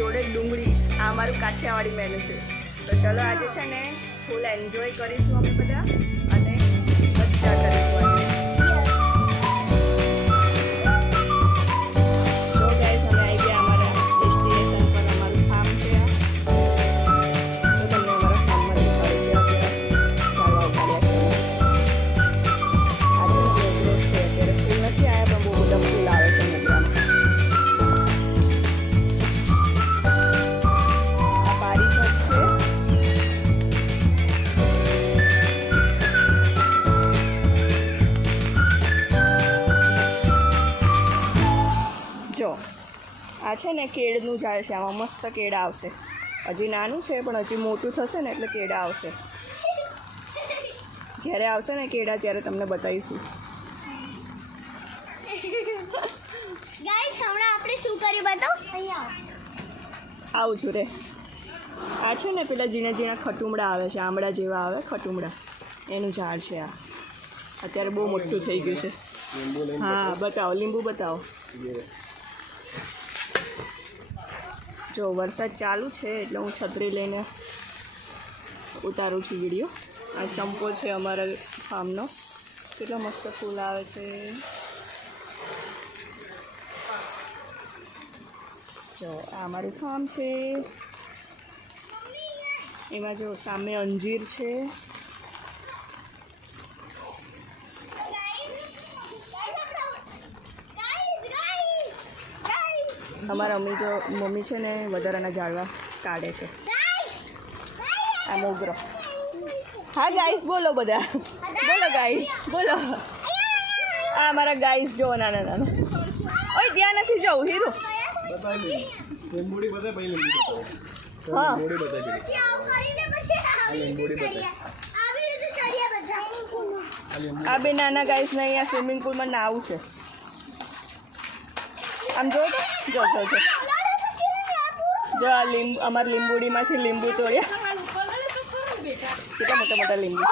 જોડે ડુંગળી. આ અમારું કાઠિયાવાડી મેનુ છે. તો ચલો આજે છે ને ફૂલ એન્જોય કરીશું અમે બધા અને મજા કરીશું આજે. તો ગાઈસ અમે આવી ગયા અમારા ડેસ્ટિનેશન પર. અમારું ફાર્મ છે આ. તો તમને અમારા ફાર્મમાં દેખાડી ગયા ચાલવા ઉતાર્યા છે. આજે છે અત્યારે ફૂલ નથી આવ્યા પણ બહુ બધા ફૂલ આવે છે નદીમાં. આ પારી છત છે. જો આ છે ને કેળનું ઝાડ છે. આમાં મસ્ત કેળા આવશે. હજી નાનું છે પણ હજી મોટું થશે ને એટલે કેળા આવશે. જ્યારે આવશે ને કેળા ત્યારે તમને બતાવીશું. ગાઈસ હમણાં આપણે શું કર્યું બતાવો. અહીંયા આવું છું રે. આ છે ને પેલા ઝીણા ઝીણા ખટુમડા આવે છે. આંબળા જેવા આવે ખટુમડા. એનું ઝાડ છે આ. અત્યારે બહુ મોટું થઈ ગયું છે. હા બતાવો લીંબુ બતાવો. જો વરસાદ ચાલુ છે એટલે હું છત્રી લઈને ઉતારું છું વિડીયો. આ ચંપો છે અમારા ફાર્મનો. કેટલો મસ્ત ફૂલ આવે છે. જો આ અમારું ફાર્મ છે. એમાં જો સામે અંજીર છે. અમારા મમ્મી છે ને વધારાના ઝાડવા કાઢે છે. આ મોગરો. હા ગાઈસ બોલો બધા. બોલો ગાઈસ બોલો. આ અમારા ગાઈસ જો નાના નાના. ઓય ત્યાં નથી જવું હીરો. હા આ બે નાના ગાઈસને અહીંયા સ્વિમિંગ પુલમાં નાવું છે. આમ જો જો જો જો જો આ લીંબુ અમારી લીંબુડીમાંથી લીંબુ તોડ્યા. કેટલા મોટા મોટા લીંબુ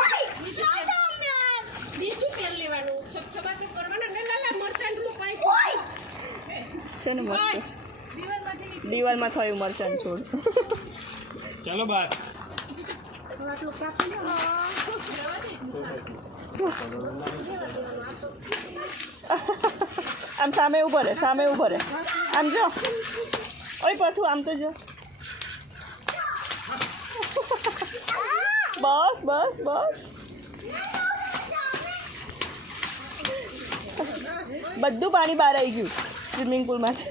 છે ને મસ્ત. દિવાલમાં થયું મરચાં છોડ. ચાલો બાર આમ સામે ઊભો રહે. સામે ઊભો રહે. આમ જો ઓય પથું આમ તો જો. બસ બસ બસ. બધું પાણી બહાર આવી ગયું સ્વિમિંગ પુલમાંથી.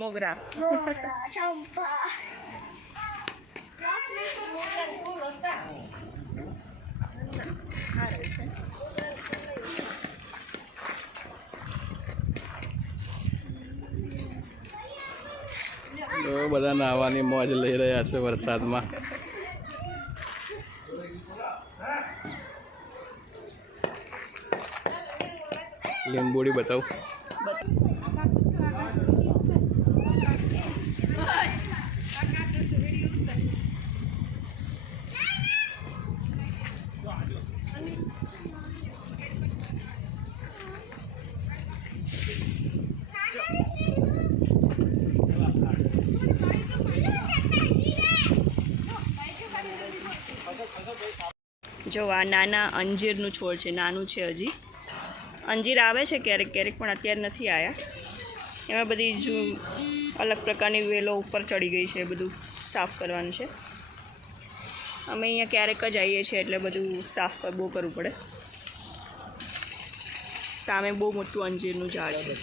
મોગરા ચંપા બધા નાહવાની મોજ લઈ રહ્યા છે વરસાદમાં. લીંબુડી બતાવું. જો આ નાના અંજીરનું છોડ છે. નાનું છે હજી. અંજીર આવે છે ક્યારેક ક્યારેક પણ અત્યારે નથી આવ્યા. એમાં બધી જો અલગ પ્રકારની વેલો ઉપર ચડી ગઈ છે. બધું સાફ કરવાનું છે. અમે અહીંયા ક્યારેક જ આવીએ છીએ એટલે બધું સાફ બહુ કરવું પડે. સામે બહુ મોટું અંજીરનું ઝાડ છે.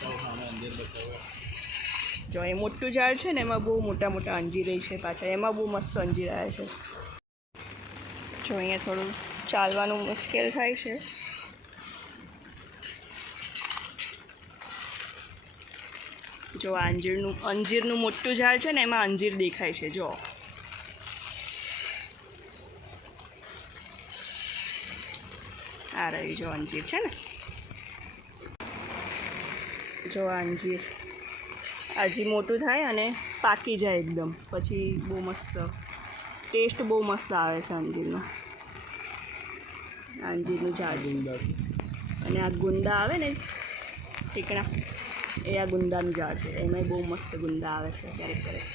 જો એ મોટું ઝાડ છે ને એમાં બહુ મોટા મોટા અંજીર છે પાછા. એમાં બહુ મસ્ત અંજીર આવ્યા છે. જો અહીંયા થોડું ચાલવાનું મુશ્કેલ થાય છે. જો આ અંજીરનું મોટું ઝાડ છે ને એમાં અંજીર દેખાય છે. જો આ રહ્યું જો અંજીર છે ને. જો આ અંજીર હજી મોટું થાય અને પાકી જાય એકદમ પછી બહુ મસ્ત ટેસ્ટ બહુ મસ્ત આવે છે અંજીરનો. અંજીરનું ઝાડ છે અને આ ગુંદા આવે ને ચીકણા એ આ ગુંદાનું ઝાડ છે. એમાં બહુ મસ્ત ગુંદા આવે છે ક્યારેક ક્યારેક.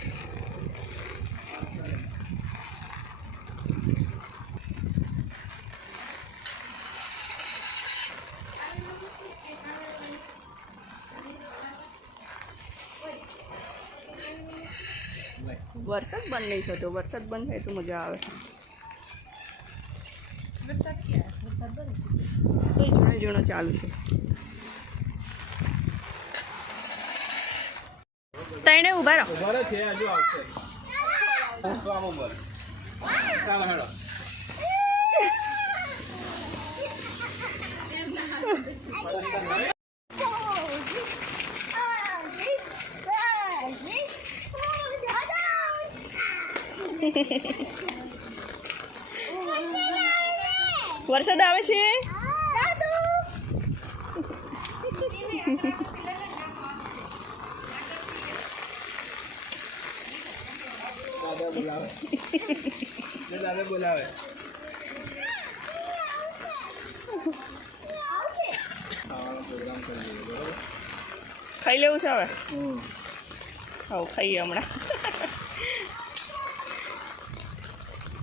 વરસાદ બંધ નહીં થતો. વરસાદ બંધ થાય તો મજા આવે. એ ઝીણો ઝીણો ચાલુ છે. તઈને ઊભા રહો. વરસાદ આવે છે. બોલાવે ખાઈ લેવું છે હવે. હા ખાઈએ હમણાં.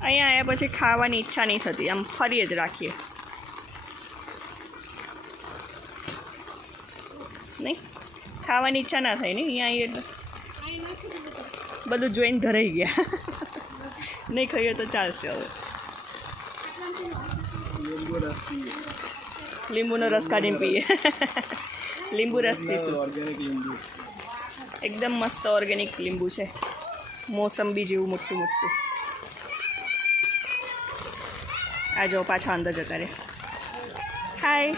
અહીંયા આવ્યા પછી ખાવાની ઈચ્છા નહીં થતી. આમ ફરી જ રાખીએ નહીં. ખાવાની ઈચ્છા ના થાય નહીં. અહીંયા આવીએ એટલે બધું જોઈને ધરાઈ ગયા. નહીં ખાઈએ તો ચાલશે. હવે લીંબુનો રસ કાઢીને પીએ. લીંબુ રસ પીશું. એકદમ મસ્ત ઓર્ગેનિક લીંબુ છે. મોસંબી જેવું મોટું મોટું. આ જો પાછા અંદર જતા રહે. હાય.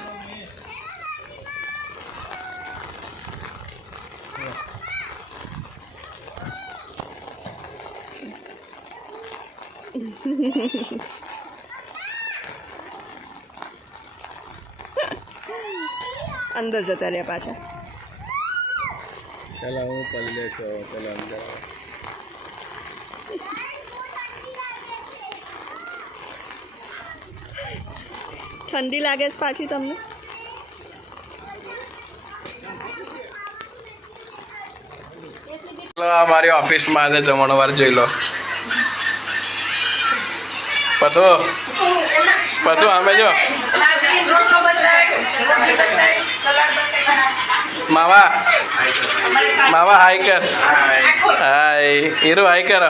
અંદર જતા રહ્યા પાછા. પેલા હું પલ્લે છો પેલા અંદર ઠંડી લાગે છે પાછી તમને. અમારી ઓફિસમાં આજે જમણવાર જોઈ લો. પતો અમે જો માવા હાઈ કર. હાય હીરો હાઈ કર.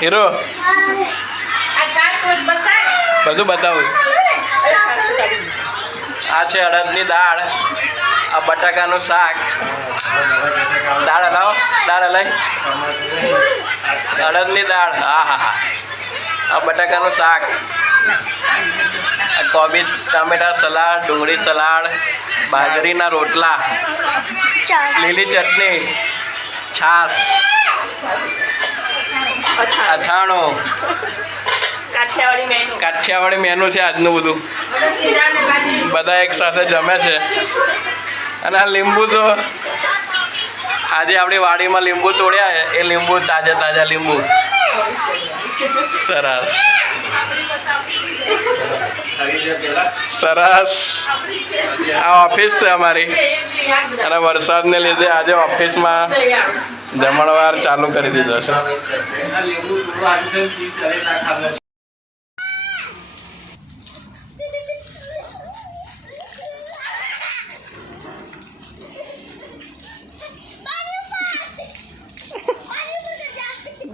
હીરો બધું બતાવું. આ છે અડદની દાળ. આ બટાકાનું શાક. દાળ હલાવો. દાળ હલાવી. અડદની દાળ. હા હા હા. આ બટાકાનું શાક. કોબીજ ટામેટા સલાડ. ડુંગળી સલાડ. બાજરીના રોટલા. લીલી ચટણી. છાશ. અથાણું. કાઠિયાવાડી મેનુ છે આજનું બધું. બધા એક સાથે જમે છે. અને આ લીંબુ તો આજે આપણી વાડીમાં લીંબુ તોડ્યા છે. એ લીંબુ તાજા લીંબુ. સરસ સરસ. આ ઓફિસ છે અમારી. અને વરસાદને લીધે આજે ઓફિસમાં જમણવાર ચાલુ કરી દીધો છે.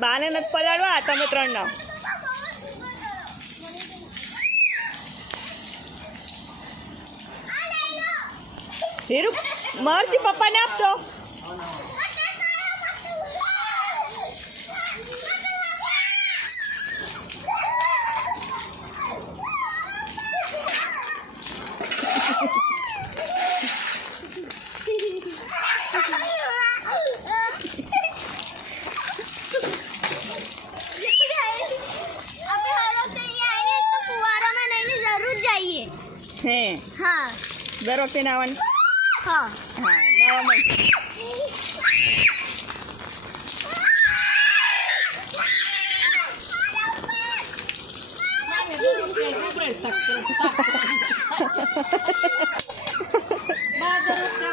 બાને નથી આ તમે 3 નાવ. હીરુ મહર્ષિ પપ્પાને આપતો. હે હા દર વખતે નાવાનું. હા હા નાવામાં.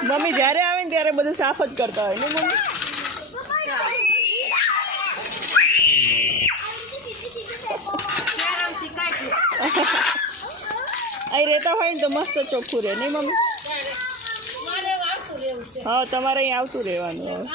મમ્મી જ્યારે આવે ને ત્યારે બધું સાફ જ કરતા હોય ને મમ્મી. અહીં રહેતા હોય ને તો મસ્ત ચોખ્ખું રહે નહીં મમ્મી. હા તમારે અહીં આવતું રહેવાનું.